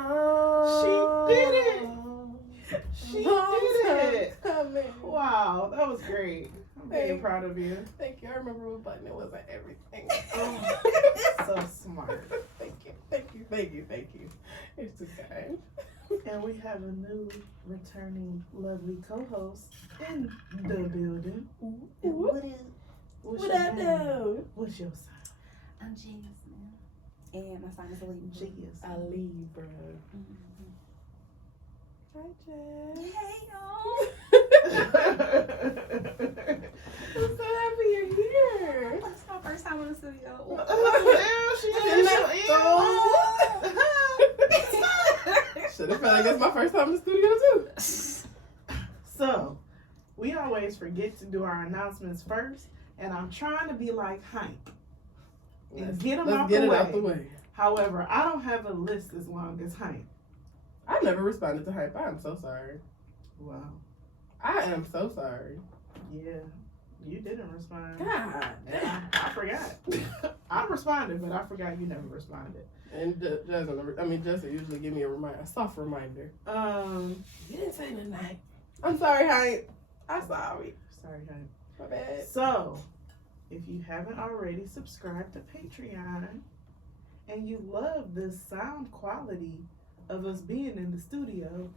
long. She did it. She long did it. coming. Wow, that was great. I'm very proud of you. Thank you. I remember what button it was on everything. So smart. Thank you. Thank you. Thank you. Thank you. It's too kind. And we have a new returning lovely co-host in the building. What's What your I name? do? What's your sign? I'm Jasmine, and my sign is a Libra. She is. I leave, bro. Mm-hmm. Hi, Jess. Hey, y'all. I'm so happy you're here. It's my first time in the studio. Should have felt like it's my first time in the studio too. So, we always forget to do our announcements first, and I'm trying to be like Hank and get them out the way. However, I don't have a list as long as Hank. I never responded to hype. I am so sorry. Wow. I am so sorry. Yeah, you didn't respond. God. I forgot. I responded, but I forgot you never responded. And Jessica usually give me a soft reminder. You didn't say nothing. Hype. I'm sorry, hype. I'm sorry. Sorry, Hank. My bad. So, if you haven't already subscribed to Patreon and you love this sound quality of us being in the studio,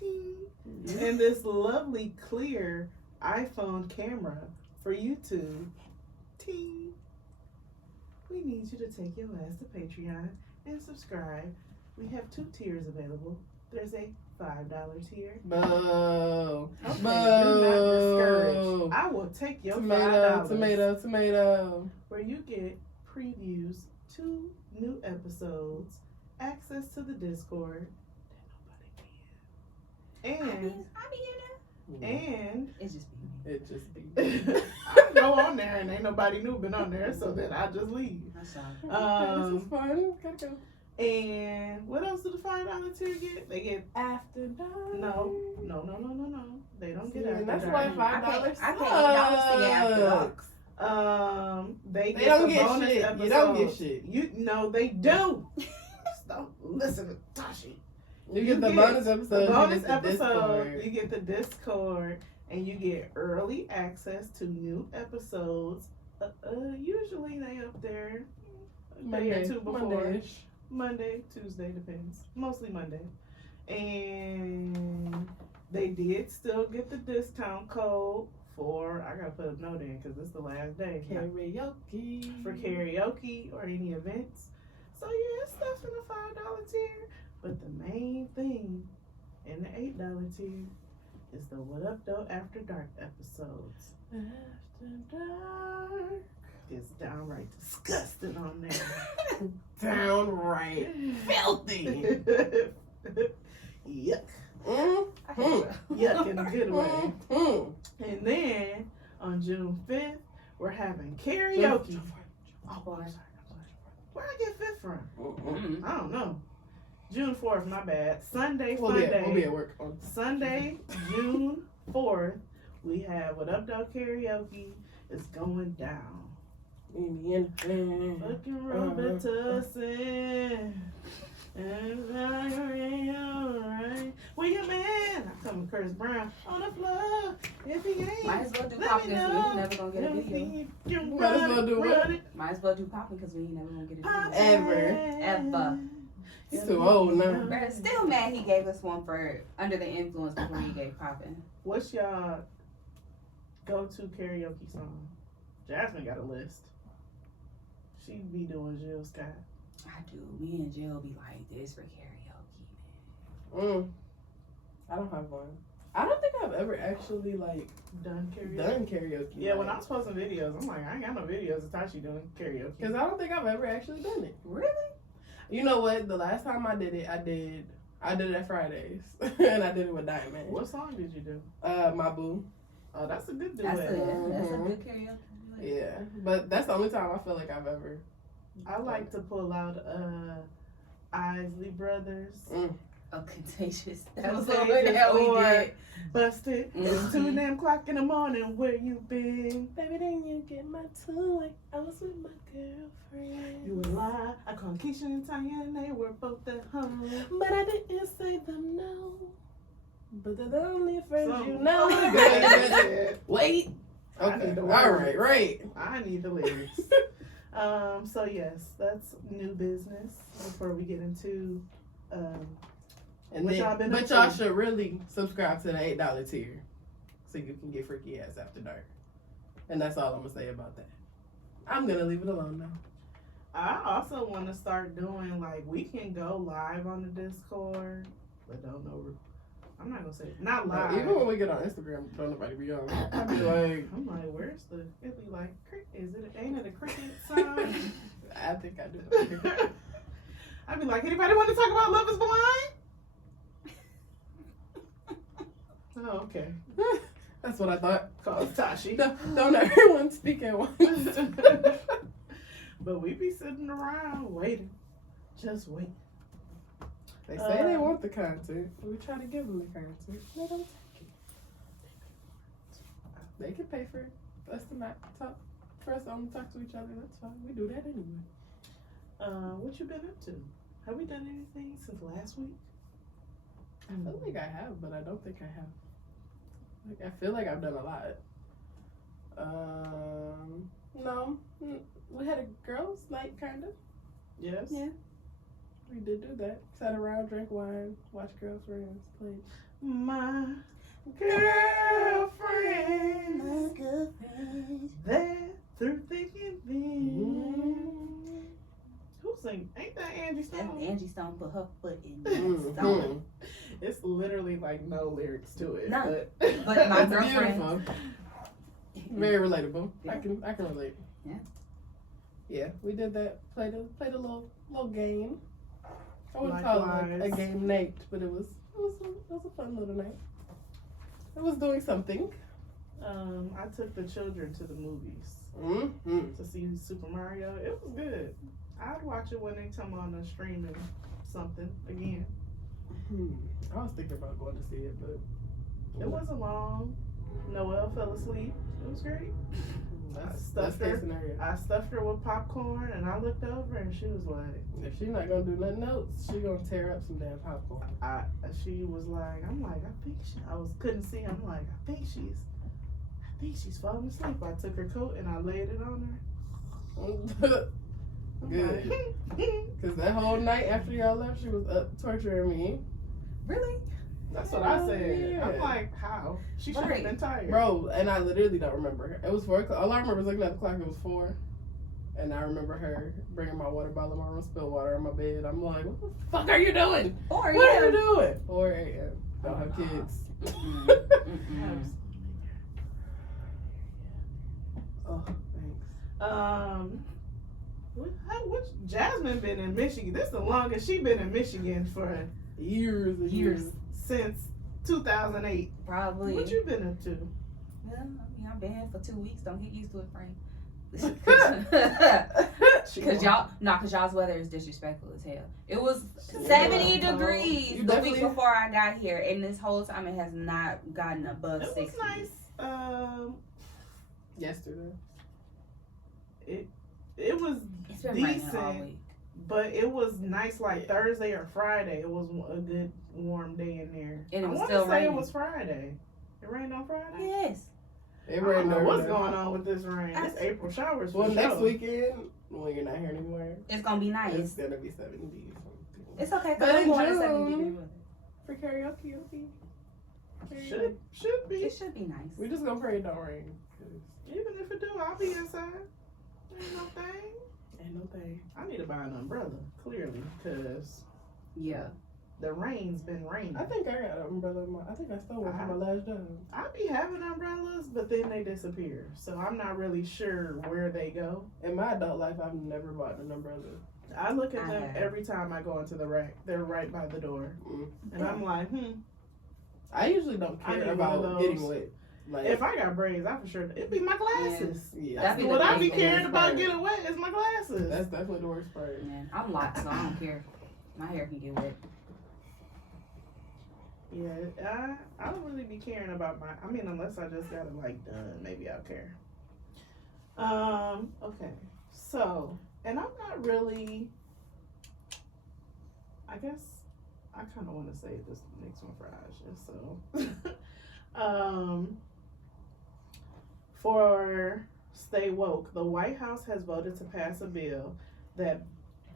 and this lovely clear iPhone camera for YouTube, we need you to take your ass to Patreon and subscribe. We have 2 tiers available. There's a $5 tier. Boo. Okay, Boo. you're not discouraged. I will take your $5. Tomato. Where you get previews, 2 new episodes, access to the Discord that nobody can. I be in there. And It's just me. It just be. I go on there and ain't nobody new been on there, so then I just leave. That's all. This is fun. Gotta go. And what else do the $5 tier get? They get After dark. no. They don't get after That's dark. why $5. I pay $8 to get after dark. They They get don't the get bonus shit. episodes. You don't get shit. They do. Don't listen to Tashi. You get the bonus episode. You get the Discord, and you get early access to new episodes. Usually they up there a day or two before. Monday-ish. Monday, Tuesday, depends. Mostly Monday. And they did still get the discount code for, I gotta put a note in because this is the last day. Karaoke. For karaoke or any events. So yeah, it's stuff in the $5 tier. But the main thing in the $8 tier is the What Up Though After Dark episodes. After dark. It's downright disgusting on there. Downright filthy. Yuck. Mm-hmm. Yuck in a good way. Mm-hmm. And then on June 5th, we're having karaoke. Oh, I'm sorry. Where I get 5th from? Mm-hmm. I don't know. June 4th, my bad. Sunday, We'll be at work on Sunday, June 4th, we have What Up Dog Karaoke. It's going down. Fucking Robitussin. And alright. Where your man? I come with Curtis Brown on the floor. If he ain't, Might as well do let popping me because we know. ain't never gonna get a video. Might as well do what? Might as well do popping because we ain't never gonna get a video. Ever. Ever. He's too old now. Bruh, still mad he gave us one for Under the Influence before he gave popping. What's y'all go-to karaoke song? Jasmine got a list. She be doing Jill Scott. I do. Me and Jill be like this for karaoke, I don't have one. I don't think I've ever actually Done karaoke. done karaoke. Yeah, when I was posting videos, I'm like, I ain't got no videos of Tashi doing karaoke. Because I don't think I've ever actually done it. Really? You know what? The last time I did it, I did it at Fridays. And I did it with Diamond. What song did you do? My Boo. Oh, that's a good duet. That's a good karaoke. Yeah. But that's the only time I feel like I've ever. I like to pull out Isley Brothers. Oh, Contagious. That was Contagious the hell we or did. Busted. It's 2 damn o'clock in the morning. Where you been? Baby, then you get my toy. I was with my girlfriend. You a lie. I called Keisha and Tanya, and they were both at home. But I didn't say them no. But they're the only friends So- you know. Wait. I Okay. need the All words. right. I need the lyrics. So yes, that's new business before we get into And What then, y'all been but up y'all to? should really subscribe to the $8 tier so you can get freaky ass after dark. And that's all I'm gonna say about that. I'm gonna leave it alone now. I also want to start doing like we can go live on the Discord, but don't know. I'm not gonna say not live. Even when we get on Instagram, don't nobody be on. I be like, I'm like, where's the? It'd be like, is it? Ain't it a cricket sound? I think I do. I'd be like, anybody want to talk about Love Is Blind? Oh, okay. That's what I thought. Call Tashi. Don't everyone speak at once. But we be sitting around waiting, just waiting. They say they want the content. We try to give them the content. They don't take it. They can pay for us to not talk, for us to only talk to each other. That's fine. We do that anyway. What you been up to? Have we done anything since last week? I feel like I have, but I don't think I have. Like, I feel like I've done a lot. No. We had a girls' night, kind of. Yes. Yeah. We did do that. Sat around, drank wine, watched girlfriends, played. My girlfriend, My girlfriend. there through thick and thin. Who sing? Ain't that Angie That's Stone? Angie Stone put her foot in that Mhm. stone. It's literally like no lyrics to it. None. But, But my It's girlfriend. beautiful. Very relatable. Yeah. I can relate. Yeah. Yeah, we did that. Played a little game. I wouldn't call it a Likewise. game night, but it was a fun little night. It was doing something. I took the children to the movies Mm-hmm. to see Super Mario. It was good. I'd watch it when they come on the streaming something again. I was thinking about going to see it, but It wasn't long. Noelle fell asleep. It was great. That's Stuffed case her. scenario. I stuffed her with popcorn and I looked over and she was like, If she's not gonna do nothing else, she gonna tear up some damn popcorn. she was like, I'm like, couldn't see. I'm like, I think she's falling asleep. I took her coat and I laid it on her. I'm Good. like, Cause that whole night after y'all left, she was up torturing me. Really? That's what I said. Yeah. I'm like, how? She should have Right. been tired. Bro, and I literally don't remember. It was 4 o'clock. All I remember was looking at the clock. It was 4. And I remember her bringing my water bottle in my room, spill water on my bed. I'm like, what the fuck are you doing? Or What are you doing? 4 a.m. Don't have kids. Oh, thanks. What Jasmine been in Michigan? This is the longest she been in Michigan for Years and years. since 2008. Probably. What you been up to? Well, I mean, I've been here for 2 weeks. Don't get used to it, Frank. Cause y'all's weather is disrespectful as hell. It was 70 Yeah. degrees You the definitely- week before I got here, and this whole time it has not gotten above It 60. was nice. Yesterday. It was It's been raining all decent, week. but it was nice. Like Thursday or Friday, it was a good warm day in there. And it was I wanna still say raining. it was Friday. It rained on Friday. Yes. It I don't rained know over what's there. going on with this rain. It's April showers. Well, for next sure. weekend, when you're not here anymore, It's gonna be nice. it's gonna be 70. It's okay, But cause I'm in going to June- 70 degree weather. For karaoke, it'll be. Should be. It should be nice. We just gonna pray it don't rain. 'Cause Even if it do, I'll be inside. Ain't no thing. ain't no thing. I need to buy an umbrella, clearly, because Yeah. the rain's been raining. I think I got an umbrella. I think I stole one from my last job. I be having umbrellas, but then they disappear. So I'm not really sure where they go. In my adult life, I've never bought an umbrella. I look at I them have. every time I go into the rack. They're right by the door. Mm. And I'm like, I usually don't I care need one of about those. getting wet. Like, if I got braids, I for sure, it'd be my glasses. yeah, That'd be What the I be biggest caring about part. getting wet is my glasses. That's definitely the worst part. Man, I'm locked, so I don't care. My hair can get wet. Yeah, I don't really be caring about I mean, unless I just got it like done, maybe I'll care. Okay. So, and I'm not really I guess I kind of want to save this next one for Aisha. So, for Stay Woke, the White House has voted to pass a bill that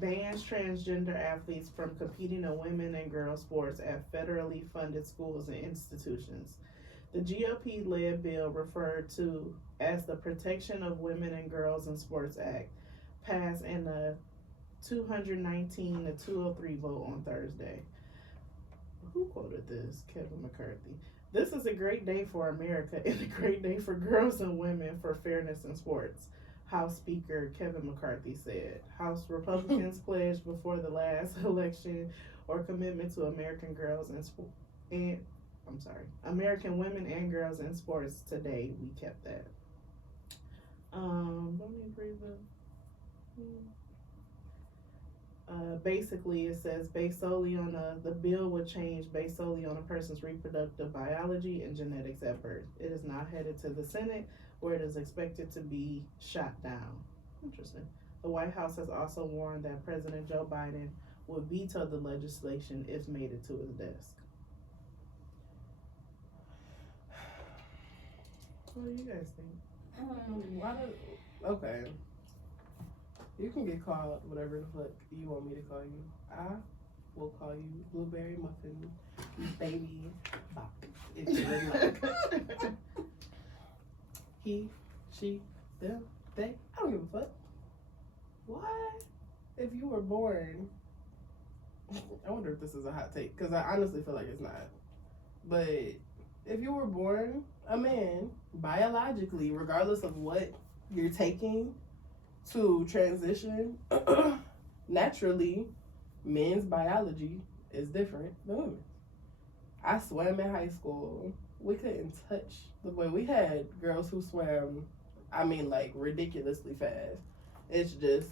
bans transgender athletes from competing in women and girls sports at federally funded schools and institutions. The GOP-led bill, referred to as the Protection of Women and Girls in Sports Act, passed in a 219 to 203 vote on Thursday. Who quoted this? Kevin McCarthy. This is a great day for America and a great day for girls and women for fairness in sports, House Speaker Kevin McCarthy said. House Republicans pledged before the last election or commitment to American girls and American women and girls in sports. Today we kept that. Let me read basically it says based solely on the bill would change based solely on a person's reproductive biology and genetics at birth. It is now headed to the Senate where it is expected to be shot down. Interesting. The White House has also warned that President Joe Biden would veto the legislation if made it to his desk. What do you guys think? Okay. You can get called whatever the fuck you want me to call you. I will call you Blueberry Muffin Baby Bop. If you would like. He, she, them, they. I don't give a fuck. What? If you were born, I wonder if this is a hot take, because I honestly feel like it's not. But if you were born a man, biologically, regardless of what you're taking to transition, naturally, men's biology is different than women's. I swam in high school. We couldn't touch the boy. We had girls who swam, like ridiculously fast. It's just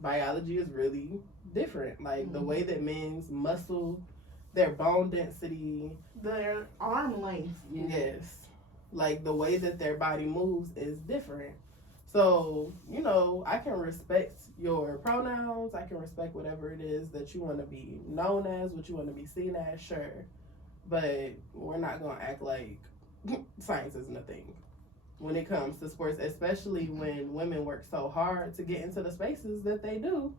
biology is really different. Like the way that men's muscle, their bone density, their arm length. Yes. Like the way that their body moves is different. So, I can respect your pronouns. I can respect whatever it is that you want to be known as, what you want to be seen as, sure. But we're not going to act like science isn't a thing when it comes to sports, especially when women work so hard to get into the spaces that they do,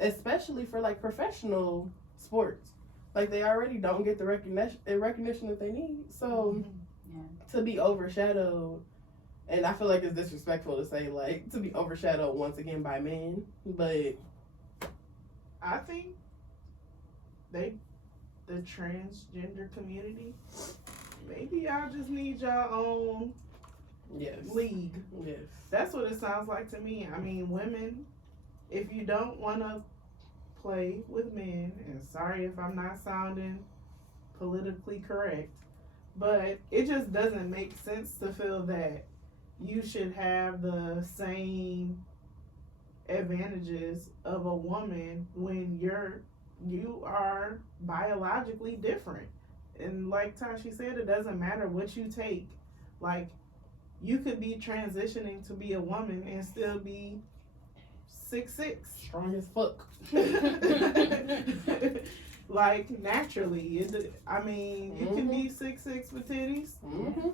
especially for like professional sports. Like they already don't get the recognition that they need. So to be overshadowed, and I feel like it's disrespectful to say like to be overshadowed once again by men, but I think the transgender community, maybe y'all just need y'all own league. Yes. That's what it sounds like to me. I mean, women, if you don't want to play with men, and sorry if I'm not sounding politically correct, but it just doesn't make sense to feel that you should have the same advantages of a woman when you are biologically different. And like Tashi said, it doesn't matter what you take. Like, you could be transitioning to be a woman and still be 6'6". Strong as fuck. Like, naturally. You can be 6'6" with titties. Mm-hmm.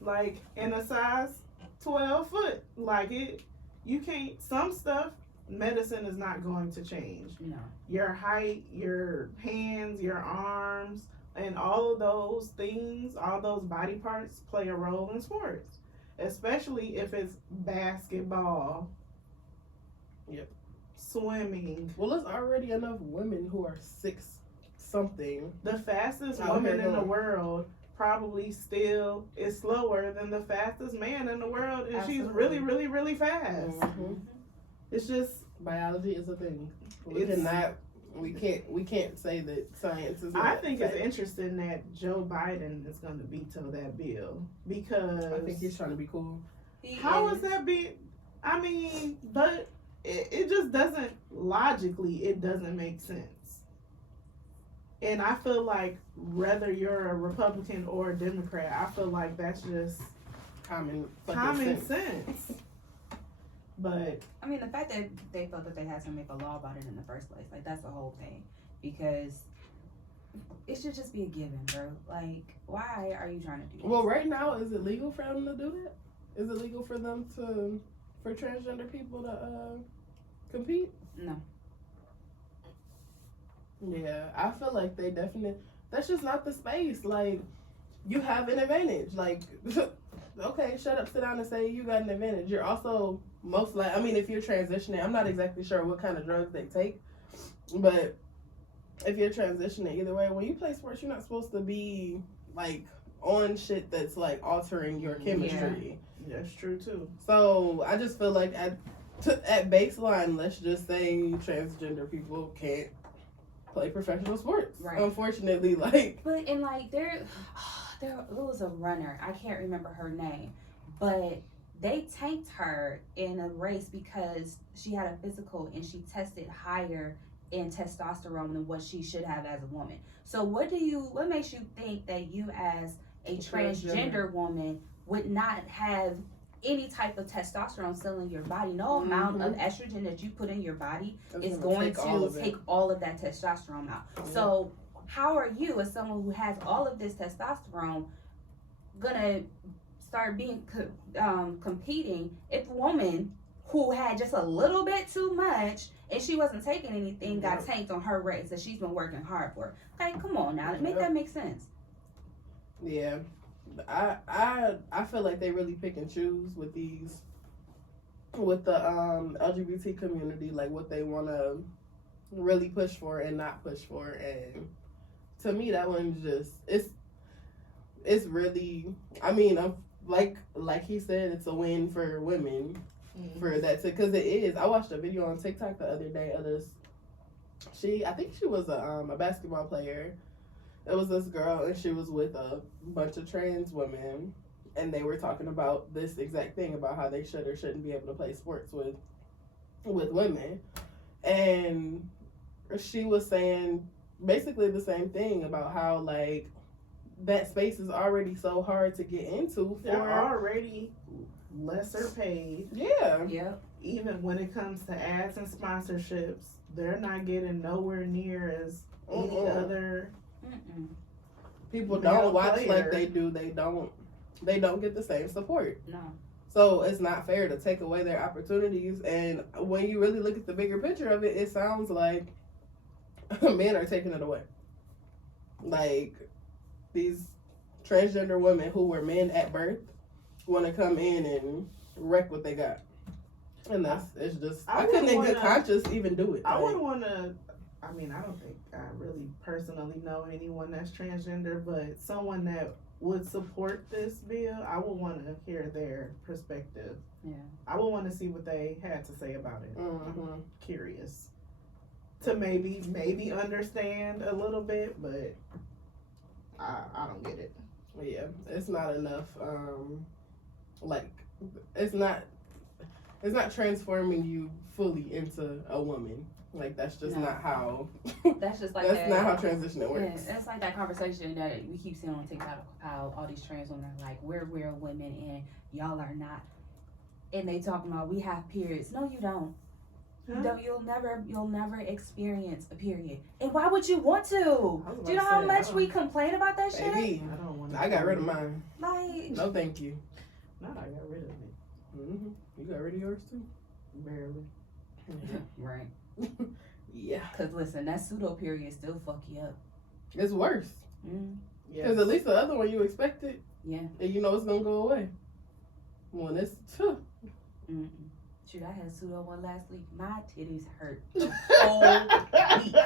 Like, in a size 12 foot. Like, you can't, some stuff, medicine is not going to change. No. Your height, your hands, your arms, and all of those things, all those body parts play a role in sports. Especially if it's basketball. Yep. Swimming. Well, there's already enough women who are 6-something. The fastest woman in the world probably still is slower than the fastest man in the world, and Absolutely. she's really, really, really fast. Mm-hmm. It's just biology is a thing. We can't say that science is not. I think it's interesting that Joe Biden is going to veto that bill because I think he's trying to be cool. How is that being? I mean, but it just doesn't logically. It doesn't make sense. And I feel like whether you're a Republican or a Democrat, I feel like that's just Common sense. But I mean, the fact that they felt that they had to make a law about it in the first place, like, that's the whole thing. Because it should just be a given, bro. Like, why are you trying to do this? Well, right now, is it legal for them to do that? Is it legal for them for transgender people to compete? No. Yeah, I feel like they definitely. That's just not the space. Like, you have an advantage. Like, okay, shut up, sit down, and say you got an advantage. You're also most like. I mean, if you're transitioning, I'm not exactly sure what kind of drugs they take, but if you're transitioning, either way, when you play sports, you're not supposed to be like on shit that's like altering your chemistry. yeah, that's true too. So I just feel like at baseline, let's just say transgender people can't play professional sports. Right. Unfortunately, like. But, and like, there was a runner, I can't remember her name, but they tanked her in a race because she had a physical and she tested higher in testosterone than what she should have as a woman. So what makes you think that you as a transgender woman would not have any type of testosterone still in your body? No amount of estrogen that you put in your body is going to take all of that testosterone out. So how are you, as someone who has all of this testosterone, gonna start being competing if a woman who had just a little bit too much and she wasn't taking anything got tanked on her race that she's been working hard for? Like, come on now, make that make sense. Yeah, I feel like they really pick and choose with the LGBT community, like what they want to really push for and not push for. And to me, that one's just it's really, I mean, like he said, it's a win for women for that, because it is. I watched a video on TikTok the other day of this. I think she was a basketball player. It was this girl, and she was with a bunch of trans women, and they were talking about this exact thing about how they should or shouldn't be able to play sports with women. And she was saying basically the same thing about how, like, that space is already so hard to get into. They're already lesser paid. Yeah. Yep. Even when it comes to ads and sponsorships, they're not getting nowhere near as any other people male don't watch player. like they do. They don't get the same support. No. So it's not fair to take away their opportunities. And when you really look at the bigger picture of it, it sounds like men are taking it away. Like, these transgender women who were men at birth want to come in and wreck what they got. And it's just, I couldn't in good conscience even do it. I wouldn't want to, I mean, I don't think I really personally know anyone that's transgender, but someone that would support this bill, I would want to hear their perspective. Yeah. I would want to see what they had to say about it. Mm-hmm. I'm curious to maybe understand a little bit, but I don't get it. Yeah, it's not enough. Like, it's not transforming you fully into a woman. Like, that's just not how. That's just like that's not how transitioning works. Yeah, that's like that conversation that we keep seeing on TikTok, how all these trans women are like, we're women and y'all are not. And they talking about we have periods. No, you don't. Huh? You'll never experience a period. And why would you want to? Do you know how much we complain about that shit? Baby, I don't want. I got rid of mine. Like, No, thank you. Not I got rid of it. Mm-hmm. You got rid of yours too? Barely. right. Yeah. Cause listen, that pseudo period still fuck you up. It's worse. Mm. Because at least the other one you expected. Yeah. And you know it's going to go away. When it's two. Mm-mm. Shoot, I had a pseudo one last week. My titties hurt the whole week.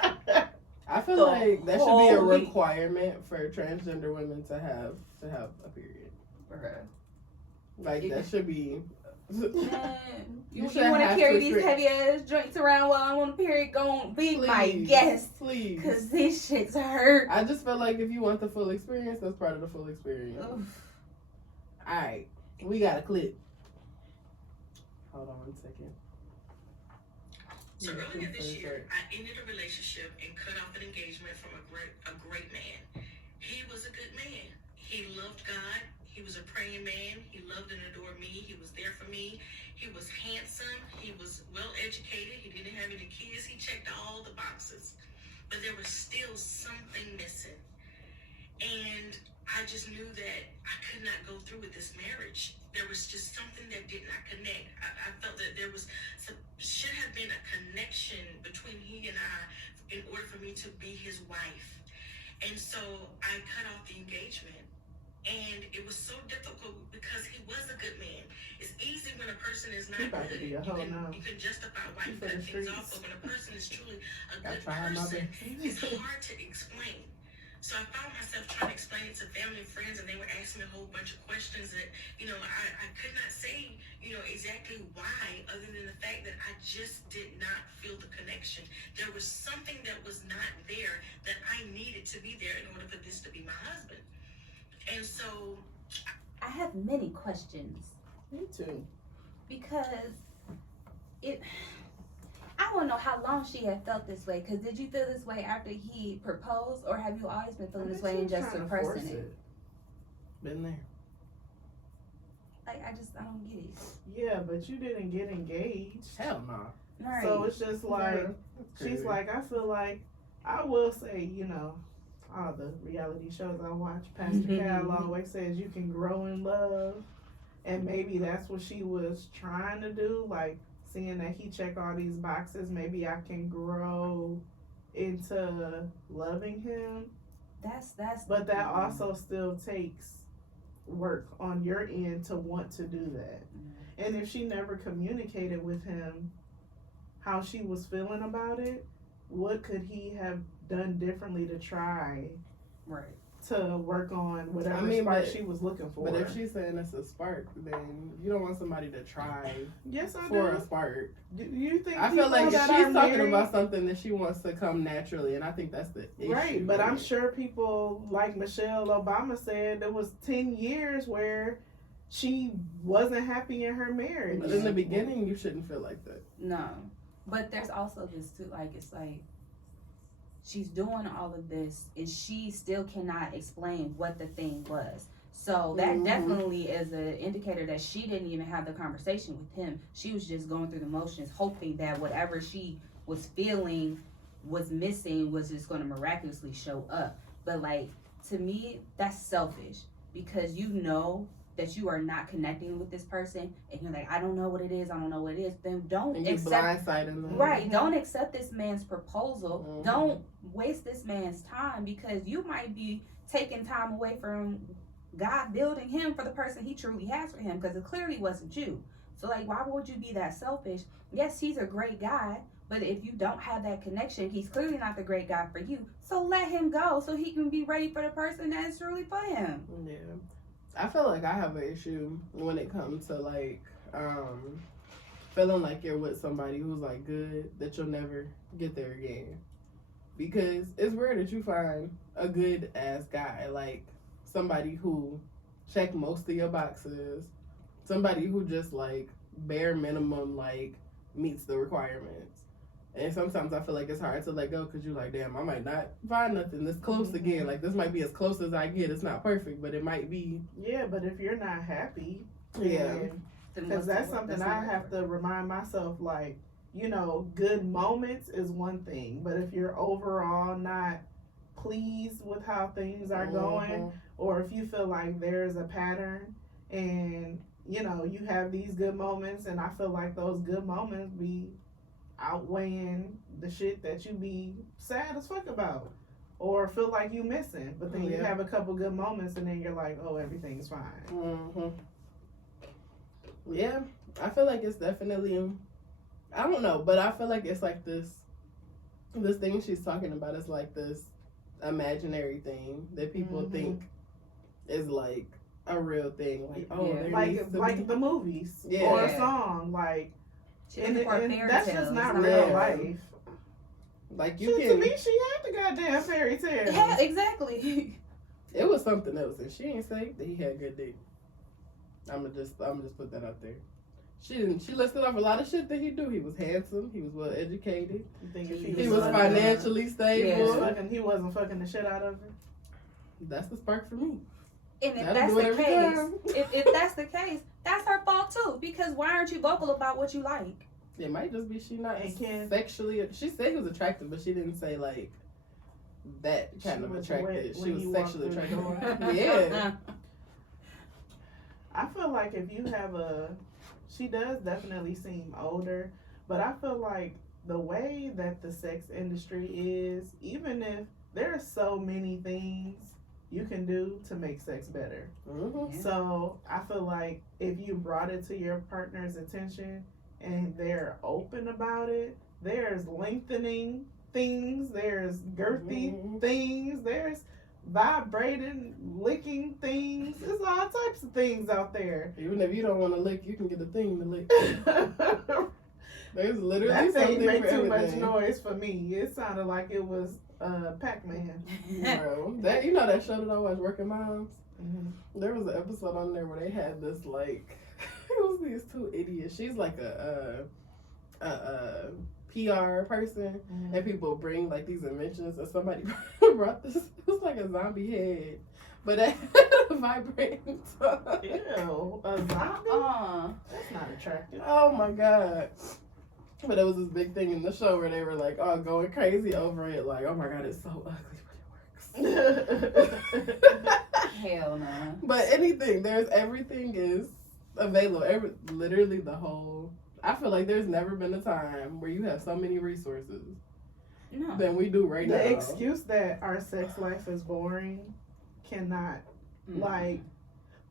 I feel The like that should be a whole week. requirement for transgender women to have a period. Bruh. Like, You that should be. Man, you You should want to have carry to these experience- heavy ass joints around while I'm on the period? Go be my Please. guest. Please. Cause this shit's hurt. I just feel like if you want the full experience, that's part of the full experience. Oof. Alright, we got a clip. Hold on 1 second. So earlier this year, I ended a relationship and cut off an engagement from a great man. He was a good man. He loved God. He was a praying man. He loved and adored me. He was there for me. He was handsome. He was well educated. He didn't have any kids. He checked all the boxes. But there was still something missing. And I just knew that I could not go through with this marriage. There was just something that did not connect. I felt that there should have been a connection between he and I in order for me to be his wife. And so I cut off the engagement. And it was so difficult because he was a good man. It's easy when a person is not good. You can justify why you cut things off, but when a person is truly a good person, it's hard to explain. So I found myself trying to explain it to family and friends, and they would ask me a whole bunch of questions that, I could not say, exactly why, other than the fact that I just did not feel the connection. There was something that was not there that I needed to be there in order for this to be my husband. And so I have many questions. Me too. Because I want to know how long she had felt this way. Because did you feel this way after he proposed, or have you always been feeling this way and just suppressing it? Been there. Like, I don't get it. Yeah, but you didn't get engaged. Hell no. Right. So it's just like, she's like, I feel like, I will say, all the reality shows I watch, Pastor Cal always says you can grow in love. And maybe that's what she was trying to do, like seeing that he checked all these boxes, maybe I can grow into loving him. But that also still takes work on your end to want to do that. And if she never communicated with him how she was feeling about it, what could he have done differently to try to work on whatever spark she was looking for? But if she's saying it's a spark, then you don't want somebody to try for a spark. Do you think I feel like she's talking about something that she wants to come naturally, and I think that's the issue. Right, but I'm sure people like Michelle Obama said there was 10 years where she wasn't happy in her marriage. But in the beginning, you shouldn't feel like that. No. But there's also this too, like, it's like, she's doing all of this and she still cannot explain what the thing was. So that definitely is an indicator that she didn't even have the conversation with him. She was just going through the motions, hoping that whatever she was feeling was missing was just going to miraculously show up. But like, to me, that's selfish, because you know that you are not connecting with this person and you're like, I don't know what it is, then don't accept them. Right, don't accept this man's proposal. Don't waste this man's time, because you might be taking time away from God building him for the person he truly has for him, because it clearly wasn't you. So like, why would you be that selfish? Yes, he's a great guy, but if you don't have that connection, he's clearly not the great guy for you. So let him go so he can be ready for the person that's truly for him. Yeah. I feel like I have an issue when it comes to like feeling like you're with somebody who's like good, that you'll never get there again. Because it's rare that you find a good ass guy, like somebody who check most of your boxes, somebody who just like bare minimum like meets the requirements. And sometimes I feel like it's hard to let go, because you're like, damn, I might not find nothing this close again. Like, this might be as close as I get. It's not perfect, but it might be. Yeah, but if you're not happy, because that's something I have to remind myself, like, good moments is one thing, but if you're overall not pleased with how things are going, or if you feel like there's a pattern and, you have these good moments, and I feel like those good moments be outweighing the shit that you be sad as fuck about or feel like you missing, but then you have a couple good moments and then you're like, oh, everything's fine. Yeah, I feel like it's definitely, I don't know, but I feel like it's like this thing she's talking about is like this imaginary thing that people think is like a real thing, like like the movies or a song, like. And that's just not real real life. Like to me, she had the goddamn fairy tale. Yeah, exactly. It was something else, and she ain't say that he had good dick. I'm just put that out there. She listed off a lot of shit that he do. He was handsome. He was well educated. He was financially stable. He wasn't fucking the shit out of her. That's the spark for me. And if That'll that's do it the every case, time. if that's the case, that's her fault too. Because why aren't you vocal about what you like? It might just be she not And can- sexually. She said he was attractive, but she didn't say like that kind She of was attracted. wet She when was you walked sexually through the attracted. door. Yeah. I feel like if you have she does definitely seem older, but I feel like the way that the sex industry is, even if there are so many things you can do to make sex better. Mm-hmm. Yeah. So I feel like if you brought it to your partner's attention and they're open about it, there's lengthening things, there's girthy Mhm. things, there's vibrating, licking things. There's all types of things out there. Even if you don't want to lick, you can get a thing to lick. There's literally That something thing made for too much everything. noise for me. It sounded like it was Pac-Man. Bro, that you know that show that I watched, Working Moms. Mm-hmm. There was an episode on there where they had this like, it was these two idiots. She's like a PR person, and people bring like these inventions, and somebody brought this. It was like a zombie head, but it had a vibrating tongue. Ew, a zombie? That's not attractive. Oh my god. But it was this big thing in the show where they were like, oh, going crazy over it. Like, oh my god, it's so ugly, but it works. Hell no. But everything is available. Literally the whole. I feel like there's never been a time where you have so many resources No. than we do right now. The excuse that our sex life is boring cannot like,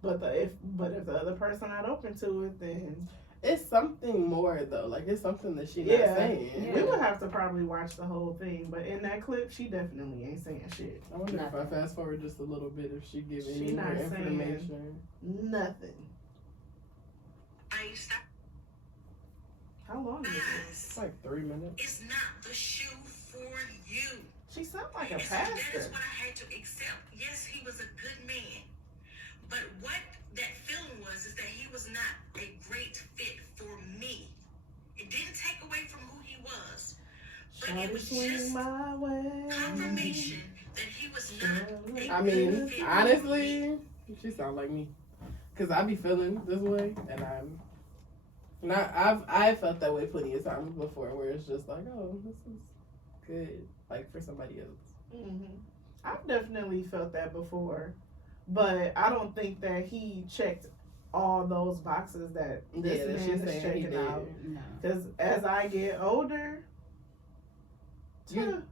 but if the other person not open to it, then It's something more though. Like it's something that she Yeah. not saying. Yeah. we would have to probably watch the whole thing. But in that clip, she definitely ain't saying shit. I wonder if I Nothing. fast forward just a little bit if she give She any not more saying- information. Nothing. I stop. How long is it? It's like 3 minutes. It's not the shoe for you. She sounds like a And so that pastor. is what I had to accept. Yes, he was a good man. But what that feeling was is that he was not a great fit for me. It didn't take away from who he was. But it Shawty was swing just my way. confirmation that he was not a I good mean, fit. honestly, she sound like me. Cause I be feeling this way, and I'm not. I've felt that way plenty of times before, where it's just like, oh, this is good, like for somebody else. Mm-hmm. I've definitely felt that before, but I don't think that he checked all those boxes that this that man she's is saying he checking did. out. No. Because as I get older,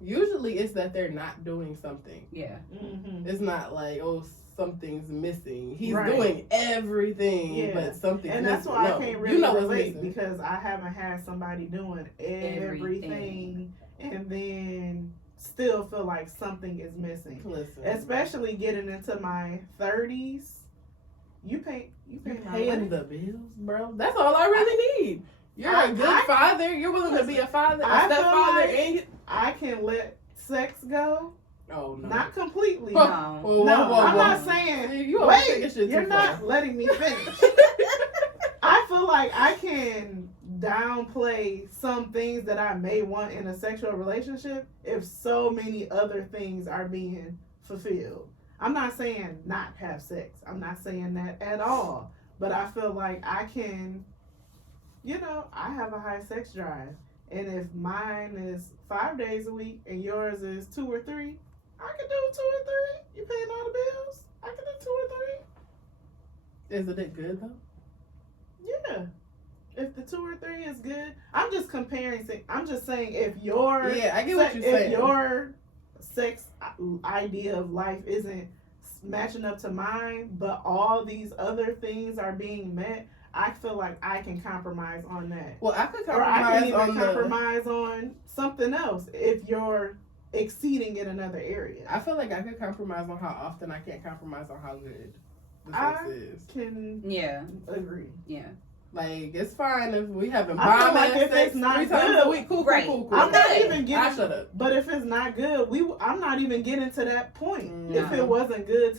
Usually, it's that they're not doing something. Yeah. mm-hmm. It's not like, oh, something's missing. He's Right. doing everything, Yeah. but something's And missing. that's why No, I can't really you know what's relate missing. because I haven't had somebody doing everything Everything. and then still feel like something is missing. Listen, Especially getting into my 30s. You pay you're my paying rent. the bills, bro. That's all I really need. You're a good father. You're willing to be a father, a I feel stepfather, like- and I can let sex go. oh no. Not completely. Whoa, No. whoa, No, whoa, I'm whoa. not saying. You always taking Wait, shit you're too not far. letting me finish. I feel like I can downplay some things that I may want in a sexual relationship if so many other things are being fulfilled. I'm not saying not have sex. I'm not saying that at all. But I feel like I can, I have a high sex drive. And if mine is 5 days a week and yours is 2 or 3, I can do 2 or 3. You paying all the bills? I can do 2 or 3. Isn't it good though? Yeah. If the 2 or 3 is good, I'm just comparing. I'm just saying if your Yeah, I get what you're if saying. your sex idea of life isn't matching up to mine, but all these other things are being met, I feel like I can compromise on that. Well, I could Or I compromise can even on the. compromise on something else if you're exceeding in another area. I feel like I could compromise on how often. I can't compromise on how good the I- sex is. Can Yeah. agree. Yeah. Like it's fine if we having I feel bomb like ass if sex it's not 3 times good, a week. Cool, right. cool, cool, cool. I'm not Okay. even I getting. shut up. But if it's not good, I'm not even getting to that point. No. If it wasn't good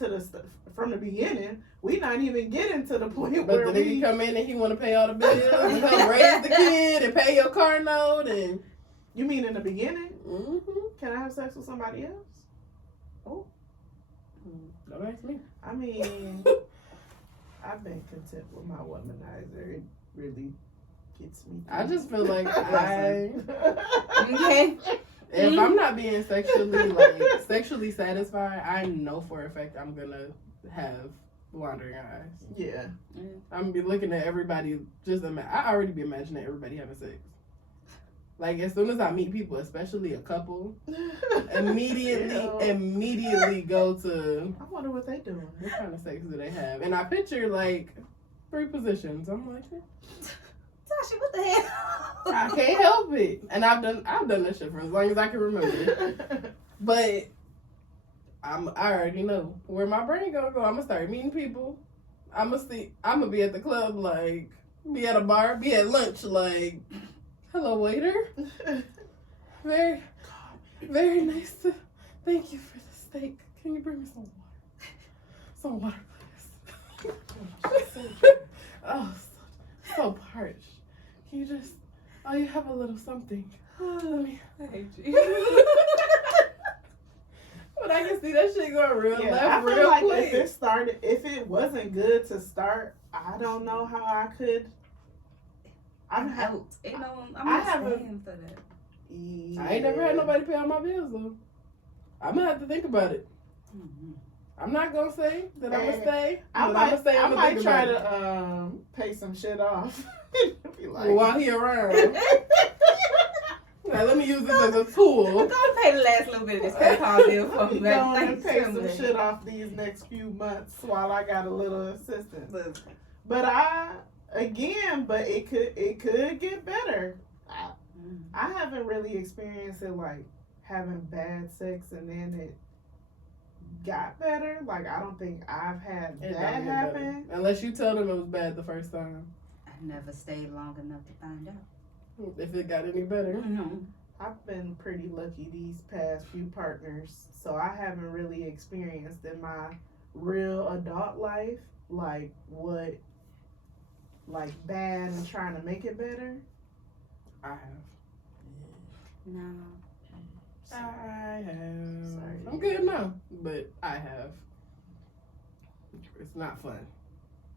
from the beginning, we not even getting to the point But where the nigga come in and he want to pay all the bills and help raise the kid and pay your car note and. You mean in the beginning? Mm-hmm. Can I have sex with somebody else? Don't ask me. I mean, I've been content with my womanizer. It really gets me. I just feel like Okay. if I'm not being sexually satisfied, I know for a fact I'm gonna have wandering eyes. Yeah. I'm gonna be looking at everybody. I already be imagining everybody having sex. Like as soon as I meet people, especially a couple, immediately go to I wonder what they doing. what kind of sex do they have, and I picture like 3 positions. I'm like, Tasha, what the hell? I can't help it, and I've done this shit for as long as I can remember. But I already know where my brain gonna go. I'm gonna start meeting people. I'm gonna be at the club, like be at a bar, be at lunch, like, hello waiter, very, very nice. Thank you for the steak. Can you bring me some water? Some water, please. Oh, so parched. Can you just? Oh, you have a little something. Let me. I hate you. But I can see that shit going real I left feel real like quick. if it wasn't good to start, I don't know how I could. I'm out. You know, I'm I not haven't- staying for that. I ain't never had nobody pay all my bills though. I'm gonna have to think about it. Mm-hmm. I'm not gonna say that I'm gonna stay. I but might, I'ma say I I'm gonna might think try about it. to pay some shit off. Be like, While he around. Now, let me use this as a tool. Go pay the last little bit of this credit card bill for me. Go on and pay Thanks, some shit off these next few months while I got a little assistance. But it could get better. I haven't really experienced it like having bad sex and then it got better. Like I don't think I've had It that don't get happen. better. Unless you tell them it was bad the first time. I never stayed long enough to find out. If it got any better. Mm-hmm. I've been pretty lucky these past few partners, so I haven't really experienced in my real adult life like what like bad and trying to make it better. I have. No. I have. Sorry. I'm good now, but I have. It's not fun.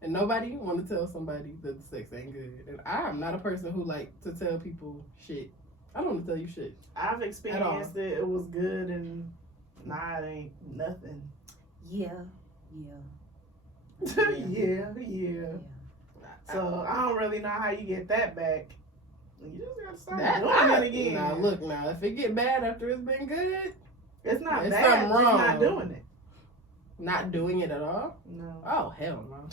And nobody want to tell somebody that the sex ain't good. And I'm not a person who like to tell people shit. I don't want to tell you shit. I've experienced it. It was good, and nah, it ain't nothing. Yeah. yeah. So I don't really know how you get that back. You just gotta start doing it again. Now look, if it get bad after it's been good, It's not There's bad. something Just wrong. not doing it. not doing it at all. No. Oh hell no.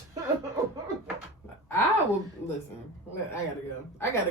I will listen. I gotta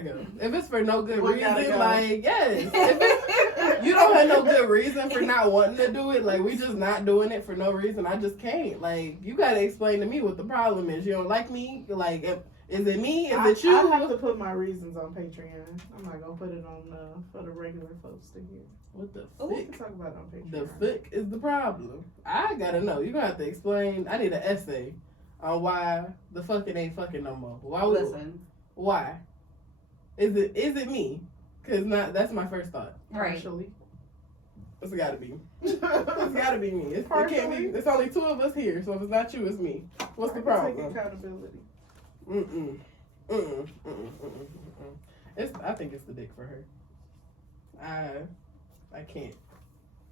go. If it's for no good We gotta reason, go. like yes. If you don't have no good reason for not wanting to do it, like we just not doing it for no reason. I just can't. Like you gotta explain to me what the problem is. You don't like me? Like is it me? Is it you? I have to put my reasons on Patreon. I'm not gonna put it on for the regular folks to hear. What the We fuck? can talk about it on Patreon. The fuck is the problem? I gotta know. You gonna have to explain. I need an essay on why the fucking ain't fucking no more. Listen. Why? Is it me? Cause that's my first thought. Right. Partially. It's gotta be. It's gotta be me. It can't be. Partially. It's only 2 of us here, so if it's not you, it's me. What's the Take problem? accountability. I think it's the dick for her. I can't.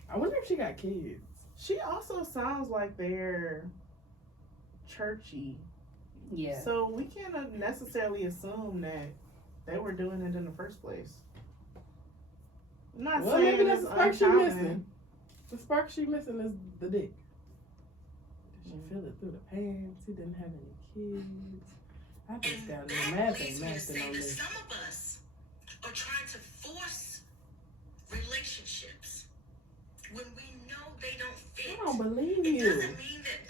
I wonder if she got kids. She also sounds like they're churchy. Yeah. So we can't necessarily assume that they were doing it in the first place. I'm not Well, saying maybe that's it's the spark she uncommon. missing. The spark she missing is the dick. Did she feel it through the pants? He didn't have any kids. I just got the math ain't leads me to mathing say on that this. some of us are trying to force relationships when we know they don't fit. I don't believe It you. doesn't mean that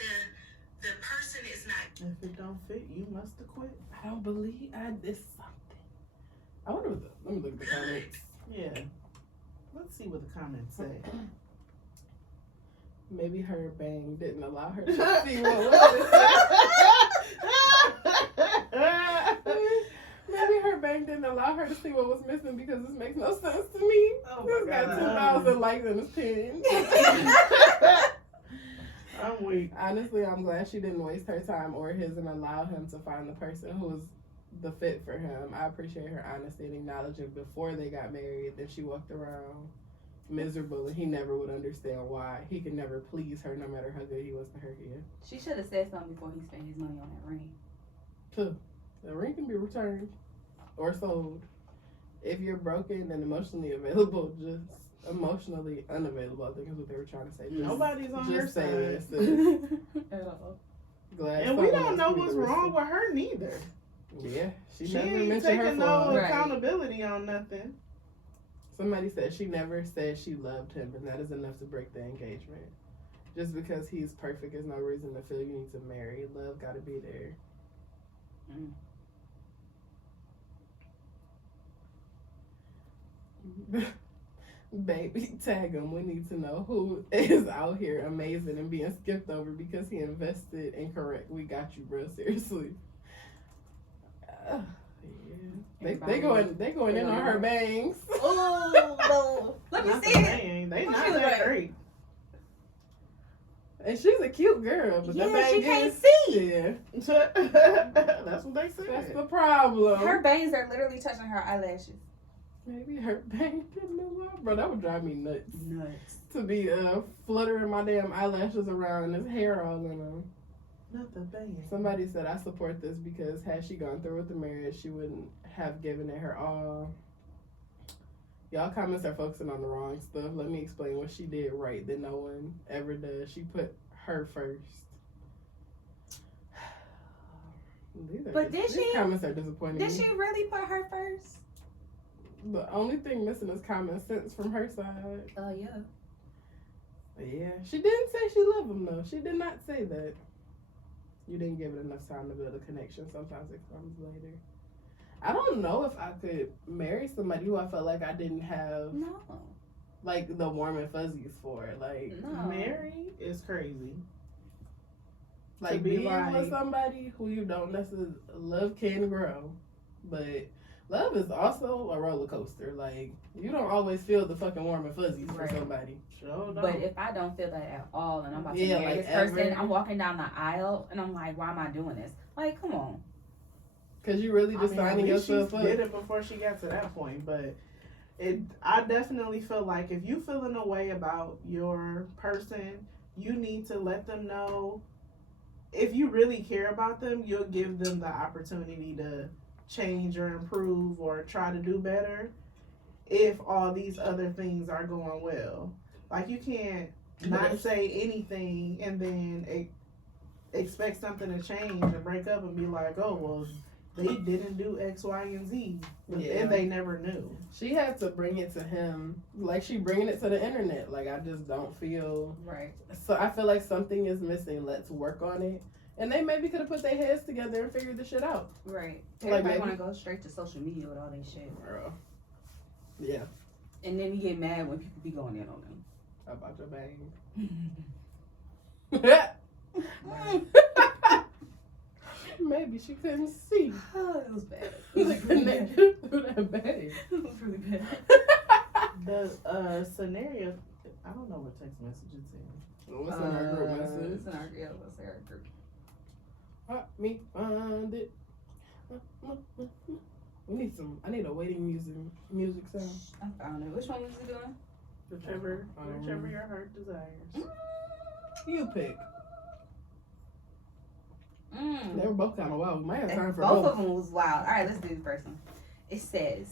the person is not. If it don't fit, you must have quit. I don't believe. It's something. I wonder what let me look at the comments. Yeah. Let's see what the comments say. Maybe her bang didn't allow her to see what was Maybe her bang didn't allow her to see what was missing because this makes no sense to me. Oh This my got God. 2,000 likes in his pin. I'm week. Honestly, I'm glad she didn't waste her time or his and allow him to find the person who was the fit for him. I appreciate her honesty and acknowledging before they got married that she walked around miserable and he never would understand why. He could never please her no matter how good he was to her kid. She should have said something before he spent his money on that ring. Two, the ring can be returned or sold. If you're broken and emotionally available, just emotionally unavailable, I think is what they were trying to say. Just, Nobody's on her just say side. this. At all. Glad And we someone don't else know can be what's the wrong receipt. with her neither. Yeah, she She never ain't mentioned her taking no flaws. Right. accountability on nothing. Somebody said she never said she loved him, and that is enough to break the engagement. Just because he's perfect is no reason to feel you need to marry. Love gotta be there. Baby, tag him. We need to know who is out here amazing and being skipped over because he invested incorrect. We got you, bro. Seriously. Yeah. They going in on her bangs. Oh, let me Not see the it. bang. They What not she look that like? great. And she's a cute girl, but the Yeah, bang she can't is, see. yeah, That's what they that's said. the problem. Her bangs are literally touching her eyelashes. Maybe her bang didn't know why. Bro, that would drive me nuts. Nuts. To be fluttering my damn eyelashes around and his hair all in them. Not the bang. Somebody said I support this because had she gone through with the marriage, she wouldn't have given it her all. Y'all comments are focusing on the wrong stuff. Let me explain what she did right that no one ever does. She put her first. But did these she? comments are disappointing. Did me. she really put her first? The only thing missing is common sense from her side. Oh, yeah. But yeah, she didn't say she loved him though. She did not say that. You didn't give it enough time to build a connection. Sometimes it comes later. I don't know if I could marry somebody who I felt like I didn't have No. like the warm and fuzzies for. Like, No. Mary is crazy. like be being like- with somebody who you don't necessarily love can grow, but love is also a roller coaster. Like, you don't always feel the fucking warm and fuzzies Right. for somebody. Sure don't. But if I don't feel that at all and I'm about to Yeah, marry like this person, ever. I'm walking down the aisle and I'm like, why am I doing this? Like, come on. Cause you really I just mean, at signing least she yourself up. did it before she got to that point, but I definitely feel like if you feeling a way about your person, you need to let them know. If you really care about them, you'll give them the opportunity to change or improve or try to do better if all these other things are going well. Like, you can't not say anything and then expect something to change and break up and be like, oh, well, they didn't do X, Y, and Z. But Yeah. then they never knew. She had to bring it to him, like she bringing it to the internet. Like, I just don't feel. Right. So I feel like something is missing. Let's work on it. And they maybe could have put their heads together and figured the shit out. Right. Like, Everybody maybe- want to go straight to social media with all that shit. Girl. Yeah. And then you get mad when people be going in on them. About your bang. Maybe she couldn't see. Oh, it was bad. It Like, was really bad. through that bag. It was really bad. The scenario, I don't know what text message it's in. What's in our group message? It's in our, yeah, what's in our group? Help me find it. We need some. I need a waiting music sound. I found it. Which one was he doing? Whichever your heart desires. You pick. Mm. They were both kind of wild. We might have time for Both both. of them was wild. All right, let's do the first one. It says,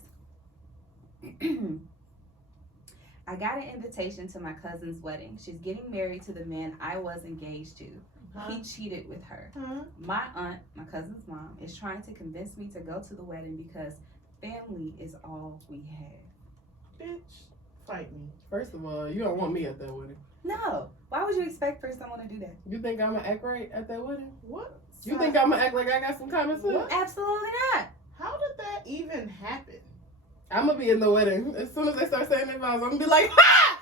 I got an invitation to my cousin's wedding. She's getting married to the man I was engaged to. Huh? He cheated with her. Huh? My aunt, my cousin's mom, is trying to convince me to go to the wedding because family is all we have. Bitch, fight me. First of all, you don't want me at that wedding. No. Why would you expect for someone to do that? You think I'm gonna act right at that wedding? What? You think I'm gonna act like I got some common sense? What? Absolutely not. How did that even happen? I'm gonna be in the wedding. As soon as they start saying their vows, I'm gonna be like, ha!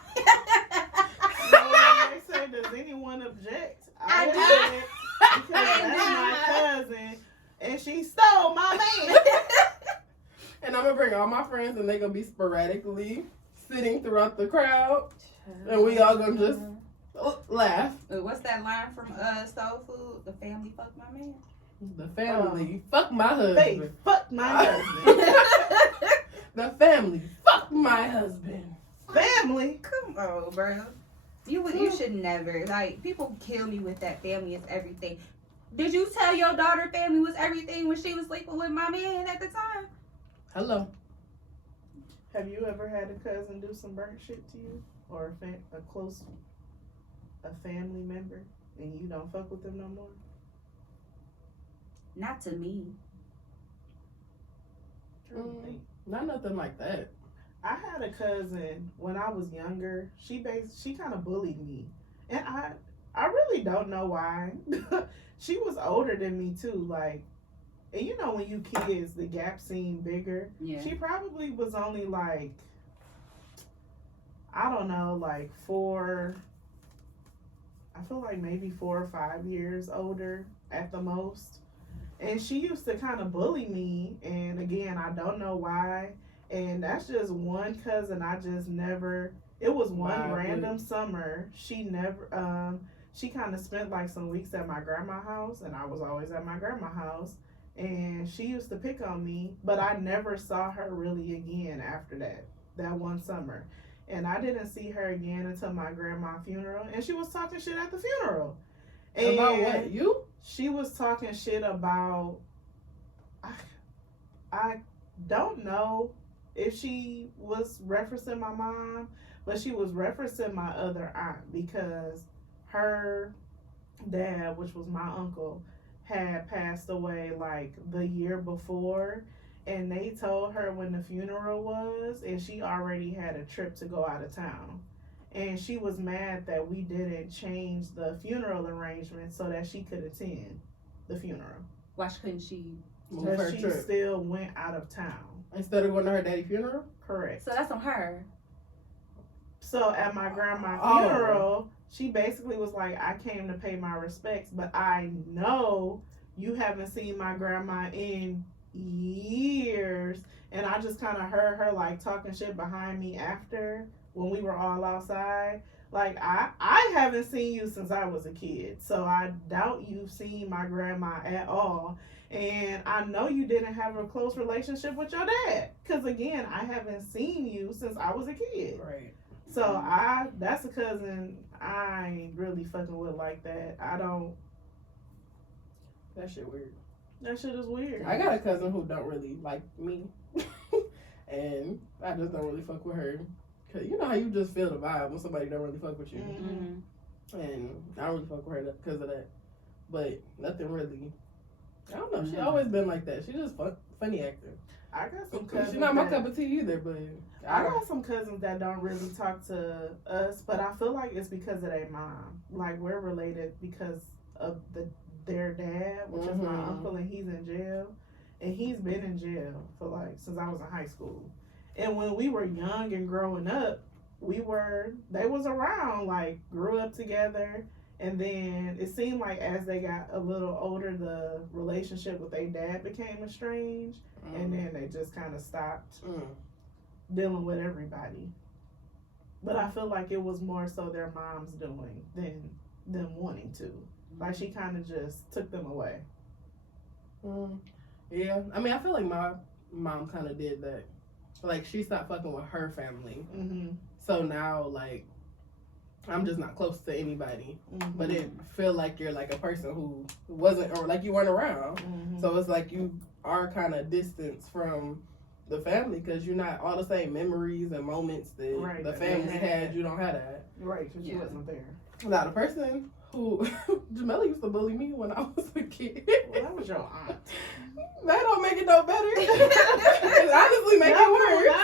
So when they say, does anyone object? I object do. because that's my cousin and she stole my man. And I'm gonna bring all my friends, and they're gonna be sporadically sitting throughout the crowd. And we all gonna just Laugh. What's that line from Soul Food? The family fuck my man. The family. Fuck my husband. Faith, fuck my husband. The family. Fuck my husband. Family. Come on, bro. You should never, like, people kill me with that family is everything. Did you tell your daughter family was everything when she was sleeping with my man at the time? Hello. Have you ever had a cousin do some burnt shit to you, or a family member, and you don't fuck with them no more? Not to me. Not nothing like that. I had a cousin when I was younger. She kind of bullied me, and I really don't know why. She was older than me too, like, and you know when you kids the gap seem bigger. Yeah. She probably was only like, I don't know, like 4. I feel like maybe 4 or 5 years older at the most. And she used to kind of bully me, and again, I don't know why. And that's just one cousin I just never. It was one random summer. She never. She kind of spent like some weeks at my grandma's house, and I was always at my grandma's house. And she used to pick on me, but I never saw her really again after that one summer. And I didn't see her again until my grandma's funeral, and she was talking shit at the funeral. And about what? You? She was talking shit about. I don't know if she was referencing my mom, but she was referencing my other aunt because her dad, which was my uncle, had passed away like the year before, and they told her when the funeral was, and she already had a trip to go out of town, and she was mad that we didn't change the funeral arrangement so that she could attend the funeral. Why couldn't she? But she still went out of town instead of going to her daddy's funeral. Correct. So that's on her. So at my grandma's funeral, she basically was like, I came to pay my respects, but I know you haven't seen my grandma in years. And I just kind of heard her like talking shit behind me after when we were all outside. Like, I haven't seen you since I was a kid, so I doubt you've seen my grandma at all. And I know you didn't have a close relationship with your dad, because again, I haven't seen you since I was a kid. Right. So that's a cousin I ain't really fucking with like that. That shit weird. That shit is weird. I got a cousin who don't really like me, and I just don't really fuck with her. Cause you know how you just feel the vibe when somebody don't really fuck with you, and I don't really fuck with her because of that. But nothing really. I don't know. She always been like that. She just funny acting. I got some cousins. She's not my cup of tea either, but I got some cousins that don't really talk to us, but I feel like it's because of their mom. Like, we're related because of their dad, which is my uncle, and he's in jail. And he's been in jail for like since I was in high school. And when we were young and growing up, they was around, like, grew up together. And then it seemed like as they got a little older, the relationship with their dad became estranged. And then they just kind of stopped dealing with everybody. But I feel like it was more so their mom's doing than them wanting to. Like, she kind of just took them away. Yeah. I mean, I feel like my mom kind of did that. Like, she stopped fucking with her family. So now, like, I'm just not close to anybody. But it feel like you're like a person who wasn't, or like you weren't around. So it's like you are kind of distanced from the family because you're not all the same memories and moments that the family had. You don't have that. Right, because you wasn't there. Now, the person who, Jamela used to bully me when I was a kid. Well, that was your aunt. That don't make it no better. It honestly make it worse.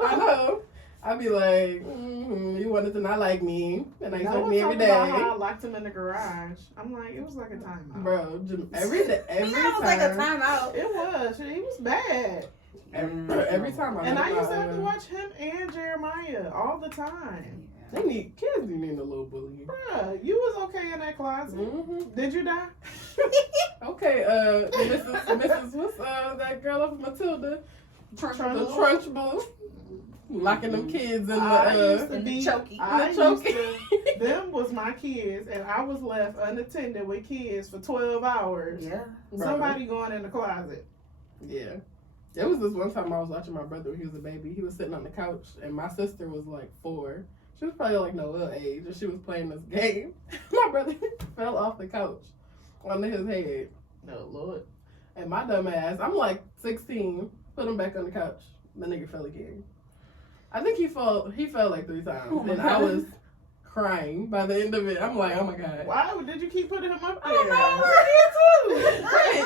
I know. I'd be like, you wanted to not like me, and they told me every day. How I locked him in the garage. I'm like, it was like a timeout. Bro, every day, every time. It was like a timeout. It was. He was bad. Every time I used to have to watch him and Jeremiah all the time. Kids need a little bullying. Bruh, you was okay in that closet. Did you die? Okay, Mrs. What's that girl up Matilda? The Trunchbull. Trunchbull. Locking them kids in I used the, to in the be, chokey. I In the used chokey. to, them was my kids, and I was left unattended with kids for 12 hours. Yeah. Bro. Somebody going in the closet. Yeah. There was this one time I was watching my brother when he was a baby. He was sitting on the couch, and my sister was like 4. She was probably like Noelle age, and she was playing this game. My brother fell off the couch onto his head. No, Lord. And my dumb ass, I'm like 16, put him back on the couch. The nigga fell again. I think he fell like 3 times. Oh my and I God. was crying by the end of it. I'm like, oh my God. Why did you keep putting him up I there? don't know, I did too. Right.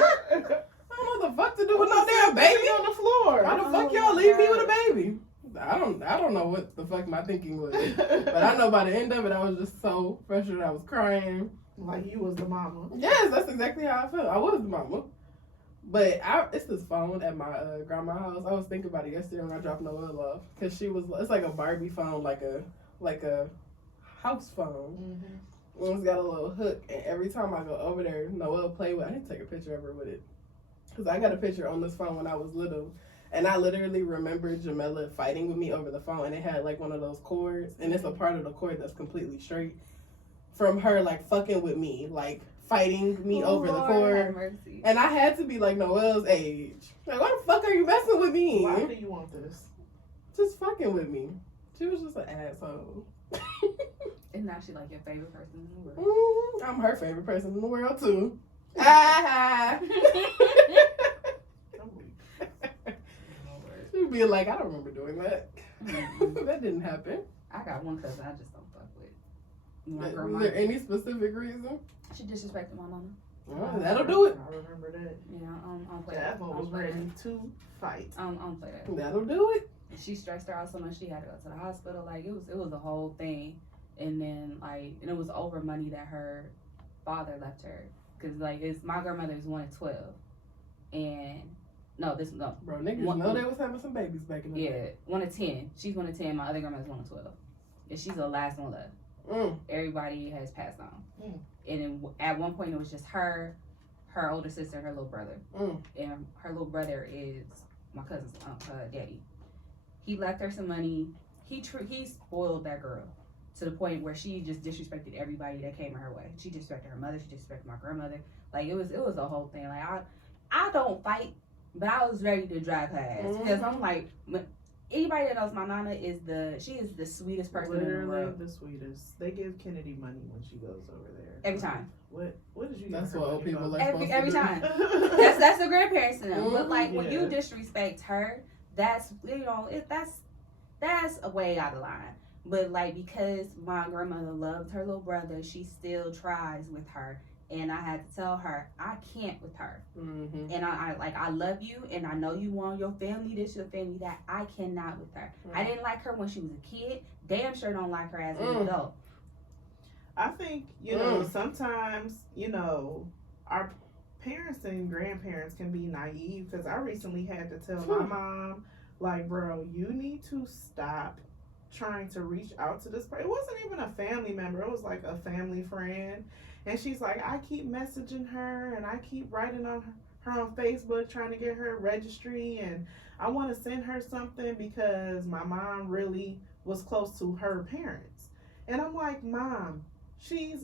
I don't know what the fuck to do with no damn baby. on the floor. Why the Oh fuck my y'all leave me with God. a baby? I don't know what the fuck my thinking was. But I know by the end of it, I was just so frustrated. I was crying. Like you was the mama. Yes, that's exactly how I felt. I was the mama. But it's this phone at my grandma's house. I was thinking about it yesterday when I dropped Noelle off. Because it's like a Barbie phone, like a house phone. And it's got a little hook. And every time I go over there, Noelle play with it. I need to take a picture of her with it. Because I got a picture on this phone when I was little. And I literally remember Jamela fighting with me over the phone. And it had like one of those cords. And it's a part of the cord that's completely straight. From her like fucking with me. Like fighting me over the Lord cord. have mercy. And I had to be like Noelle's age. Like, why the fuck are you messing with me? Why do you want this? Just fucking with me. She was just an asshole. And now she like your favorite person in the world. I'm her favorite person in the world too. Ah! I'm weak. She'd be like, I don't remember doing that. Mm-mm. That didn't happen. I got one cousin I just don't fuck with. My Was grandma. there any specific reason? She disrespected my mama. Oh, that'll do it. I remember that. Yeah, I don't play That that. one was ready to fight. I don't play that. That'll do it. And she stressed her out so much she had to go to the hospital. Like it was a whole thing. And then and it was over money that her father left her. Cause like my grandmother is 1 of 12, and no. Bro, niggas One- know they was having some babies back in the Yeah, day. 1 of 10. She's 1 of 10. My other grandmother's 1 of 12, and she's the last one left. Everybody has passed on. And then at one point it was just her older sister, and her little brother. And her little brother is my cousin's daddy. He left her some money. He spoiled that girl to the point where she just disrespected everybody that came her way. She disrespected her mother. She disrespected my grandmother. Like it was a whole thing. Like I don't fight, but I was ready to drive her ass because I'm like, anybody that knows my nana is the sweetest person in the Literally world. the sweetest. They give Kennedy money when she goes over there. Every time. What did you? That's give what her old money people for? are supposed Every to do. time. That's the grandparents in them. But like when you Yeah. disrespect her, that's that's a way out of line. But like because my grandmother loved her little brother, she still tries with her. And I had to tell her I can't with her. Mm-hmm. And I love you, and I know you want your family this, your family that. I cannot with her. I didn't like her when she was a kid. Damn sure don't like her as an adult. I think, sometimes, our parents and grandparents can be naive because I recently had to tell my mom, like, bro, you need to stop trying to reach out to this person. It wasn't even a family member. It was like a family friend. And she's like, I keep messaging her and I keep writing on her on Facebook trying to get her a registry. And I want to send her something because my mom really was close to her parents. And I'm like, Mom, she's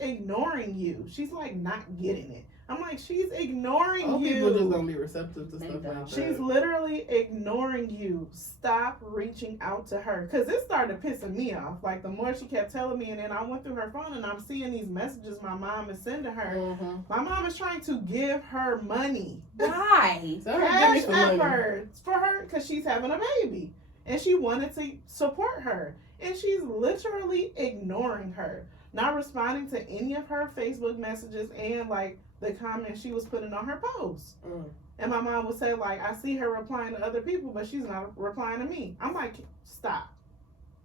ignoring you. She's like not getting it. I'm like, she's ignoring Old you. people just gonna be receptive to They stuff don't. like that. She's literally ignoring you. Stop reaching out to her. Because it started pissing me off. Like, the more she kept telling me, and then I went through her phone and I'm seeing these messages my mom is sending her. Mm-hmm. My mom is trying to give her money. Why? So give me Cash some money. efforts for her because she's having a baby. And she wanted to support her. And she's literally ignoring her. Not responding to any of her Facebook messages and, like, the comments she was putting on her posts. And my mom would say, like, I see her replying to other people, but she's not replying to me. I'm like, stop.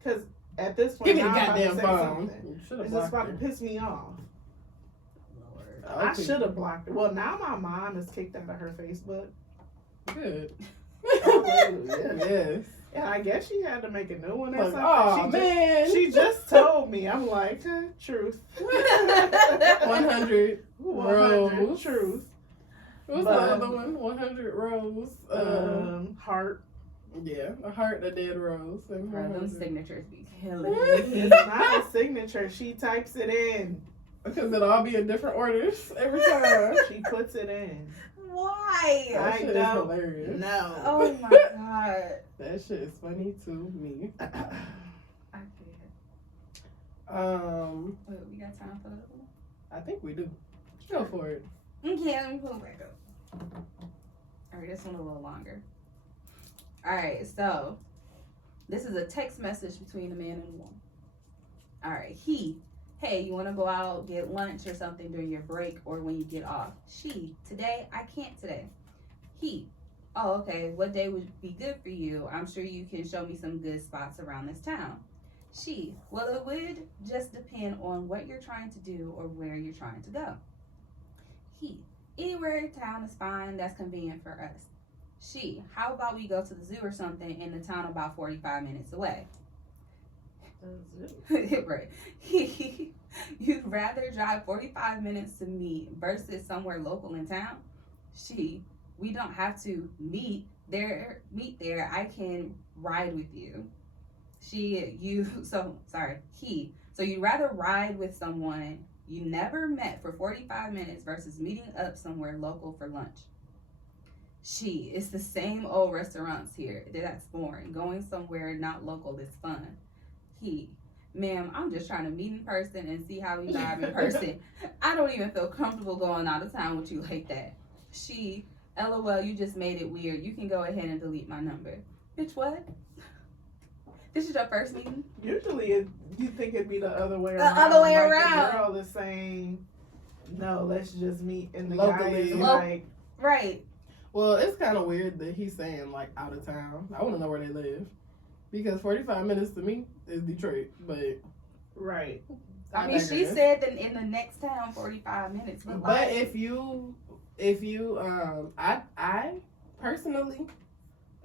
Because at this point, Give me the now I'm goddamn about to say phone. something. You should have It's just blocked about to her. piss me off. Lord. I should have blocked her. Well, now my mom is kicked out of her Facebook. Good. Hallelujah. Yes. And I guess she had to make a new one or Like, something. oh she man. She just told me. I'm like, truth. 100. 100 Rose. truth. What's But- the other one? 100 rose. Heart. Yeah, a heart, a dead rose. And Bro, them 100. signatures be killing me. It's not a signature. She types it in. Because it'll all be in different orders every time. She puts it in. Why? That I shit is don't hilarious. No. Oh my god. That shit is funny to me. I can't. Wait, we got time for the other one? I think we do. Go for it. Okay, let me pull it back up. Alright, this one a little longer. Alright, so this is a text message between a man and a woman. Alright, he, hey, you want to go out, get lunch or something during your break or when you get off? She, today, I can't today. He, oh, okay, what day would be good for you? I'm sure you can show me some good spots around this town. She, well, it would just depend on what you're trying to do or where you're trying to go. He, anywhere in town is fine, that's convenient for us. She, how about we go to the zoo or something in the town about 45 minutes away? Right. He, you'd rather drive 45 minutes to meet versus somewhere local in town? She, we don't have to meet there. I can ride with you. She, you, so, sorry, he. So you'd rather ride with someone you never met for 45 minutes versus meeting up somewhere local for lunch. She, it's the same old restaurants here. That's boring. Going somewhere not local is fun. He, ma'am, I'm just trying to meet in person and see how we vibe in person. I don't even feel comfortable going out of town with you like that. She, LOL, you just made it weird. You can go ahead and delete my number. Bitch, what? This is your first meeting? Usually, you think it'd be the other way The around. other way like around. The girl is saying, "No, let's just meet," and the Locally. guy is Lo- like, Right. Well, it's kind of weird that he's saying, like, out of town. I want to know where they live. Because 45 minutes to me is Detroit, but... "Right." I mean, she digress. said that in the next town, 45 minutes. But, But like, if you, I personally,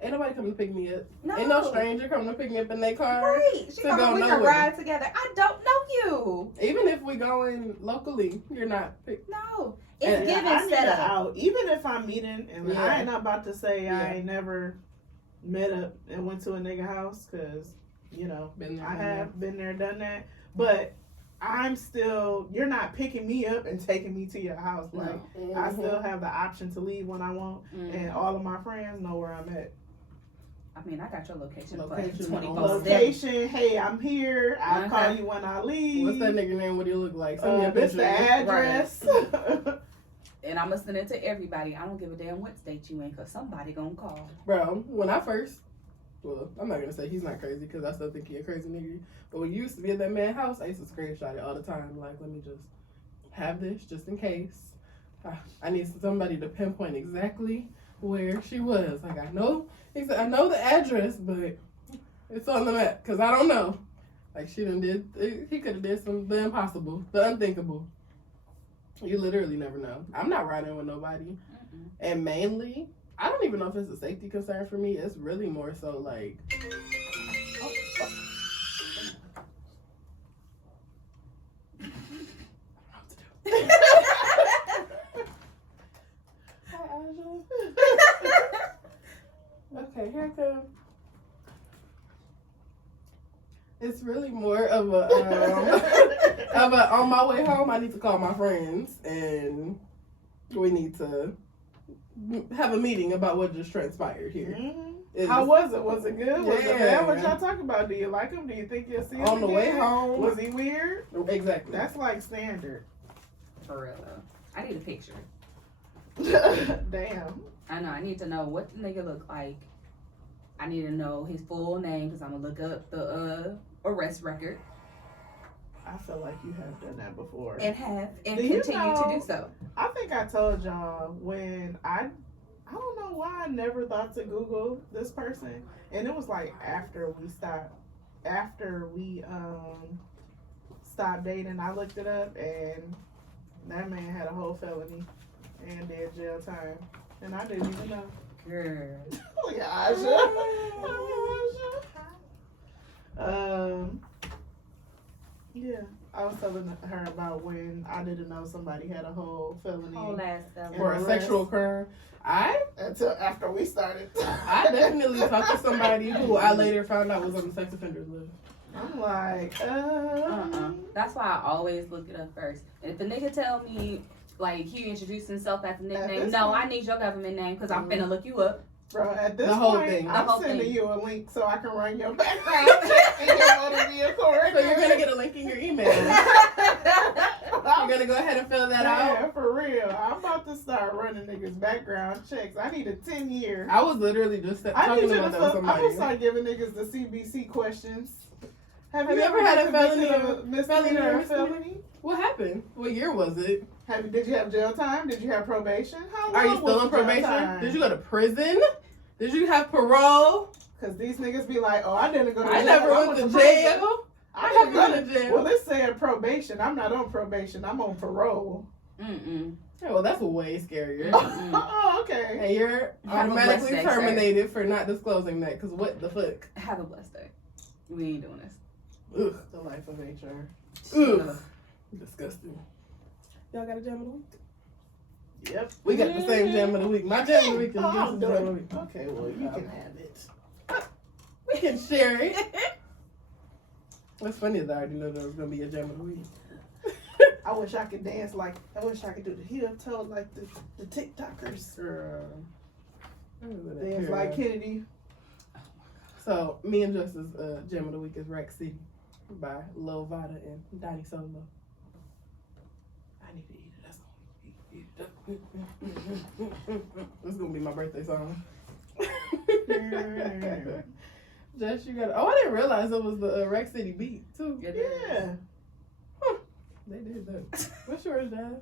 ain't nobody coming to pick me up. no. Ain't no stranger coming to pick me up in their car. Right. She to told go me we could nowhere. ride together. I don't know you. Even if we going locally, you're not pick. No. It's And- given I need an setup. out. Even if I'm meeting, and Yeah. I ain't not about to say Yeah. I ain't never met up and went to a nigga house, because you know Been there, I done that. have been there, done that. But I'm still, you're not picking me up and taking me to your house. Like I still have the option to leave when I want, Mm. and all of my friends know where I'm at. I mean, I got your location, Location, but 24/7. Location, hey, I'm here. I'll Okay. call you when I leave. What's that nigga name? What do you look like? Send me a This picture. the address. And I'm gonna send it to everybody. I don't give a damn what state you in, cause somebody gonna call. Bro, when I first, well, I'm not gonna say he's not crazy because I still think he a crazy nigga. But when you used to be at that man's house, I used to screenshot it all the time. Like, let me just have this just in case. I need somebody to pinpoint exactly where she was. Like, I know the address, but it's on the map because I don't know. Like, she done did, he could have did the impossible, the unthinkable. You literally never know. I'm not riding with nobody. Mm-mm. And mainly, I don't even know if it's a safety concern for me. It's really more so like. Hi, Aja. Okay, here I come. It's really more of a on my way home. I need to call my friends and we need to have a meeting about what just transpired here. It's How was it? Was it good? Was it Yeah. bad? What y'all talking about? Do you like him? Do you think you'll see him on the way again? home. Was he weird? Exactly. That's like standard. For real though. I need a picture. Damn. I know. I need to know what the nigga look like. I need to know his full name because I'm gonna look up the arrest record I feel like you have done that before. and Do you continue know- to do so. I think I told y'all when I don't know why I never thought to Google this person, and it was like after we stopped dating. I looked it up, and that man had a whole felony and did jail time, and I didn't even know. Girl. Oh yeah, Aja. Yeah, I was telling her about when I didn't know somebody had a whole felony Whole ass stuff. For a Arrest. sexual crime. I until after we started. definitely talked to somebody who I later found out was on the sex offenders list. I'm like, That's why I always look it up first. And if a nigga tell me, like, he introduced himself as a nickname, this no, point- I need your government name because I'm finna look you up. Bro, at this The whole point, thing. I'm The whole sending thing. you a link so I can run your background check and your motor vehicle record. So you're gonna get a link in your email. You're gonna go ahead and fill that out. Yeah, for real. I'm about to start running niggas' background checks. I need a 10-year. I was literally just I talking need you about to that with I'm gonna somebody. start giving niggas the CBC questions. Have you ever had a been felony convicted or- of a misdemeanor felony or or misdemeanor? felony? What happened? What year was it? Did you have jail time? Did you have probation? How long Are you still was on the jail probation? time? Did you go to prison? Did you have parole? Because these niggas be like, oh, I didn't go to jail. I never I went to prison. jail. I I didn't haven't go been to jail. Well, this said probation. I'm not on probation. I'm on parole. Mm-mm. Yeah, well, that's way scarier. Oh, okay. And you're Have a blessed automatically day, sir. terminated for not disclosing that. Because what the fuck? Have a blessed day. We ain't doing this. Ugh. The life of HR. Ugh. Disgusting. Y'all got a jam of the week? Yep. We got the same jam of the week. My jam of the week is Oh, just I'm the jam of the doing week. Okay, well, you can have it. We can share it. What's funny is I already know that was going to be a jam of the week. I wish I could dance like, I wish I could do the heel toe like the TikTokers. Girl. Dance like Kennedy. So, me and Justice's gem of the week is Rack City by Lil Vada and Donnie Solo. I need to eat it. This is going to be my birthday song. Jess, you got. Oh, I didn't realize it was the Rack City beat too. Yeah. They did that. What's yours, Jess?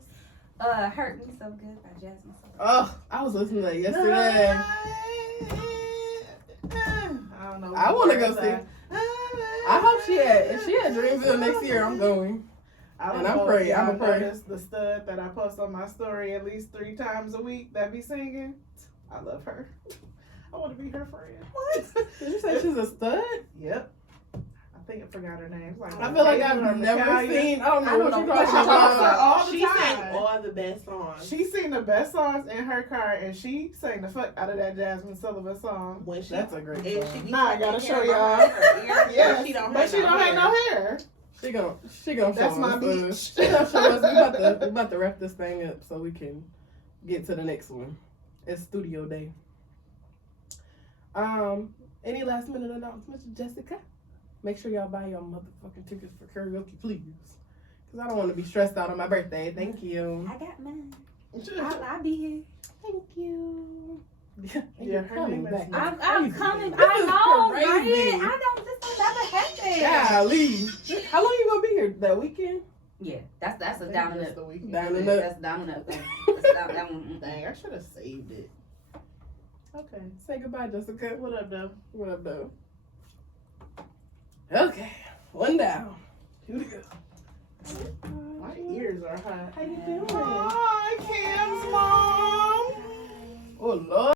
Hurt Me So Good by Jasmine Sullivan. Oh, I was listening to that yesterday. I don't know. I want to go see. I hope if she had Dreamville next year, I'm going. I don't And I'm know praying, if y'all I'm a pray. notice the stud that I post on my story at least 3 times a week that be singing. I love her. I want to be her friend. What? Did you say she's a stud? Yep. I think I forgot her name. It's like I feel like I've Caitlin or never Micaiah. seen. I don't know what you're but talking she talks about. all the She time. sang all the best songs. She sang the best songs in her car, and she sang the fuck out of that Jasmine Sullivan song. When she That's a great and song. she be Nah, I gotta taking show care of y'all. her ear, Yes, but she don't but have she don't have no hair. She gon' show That's my us. beach. She gonna show us. We about to wrap this thing up so we can get to the next one. It's studio day. Any last minute announcements, Jessica? Make sure y'all buy your motherfucking tickets for karaoke, please. Cause I don't want to be stressed out on my birthday. Thank you. I got mine. I'll be here. Thank you. Yeah, You're her coming name is back. Mike. I'm coming. This I is know, crazy. right? This don't never happen. Golly. How long you gonna be here? That weekend? Yeah, that's a I think down and that's up. the weekend. Down and up. That's down and up thing. That's that one. Dang, I should have saved it. Okay. Say goodbye, Jessica. What up, though? What up, though? Okay, one down. Here we go. My ears are hot. How you doing? Aw,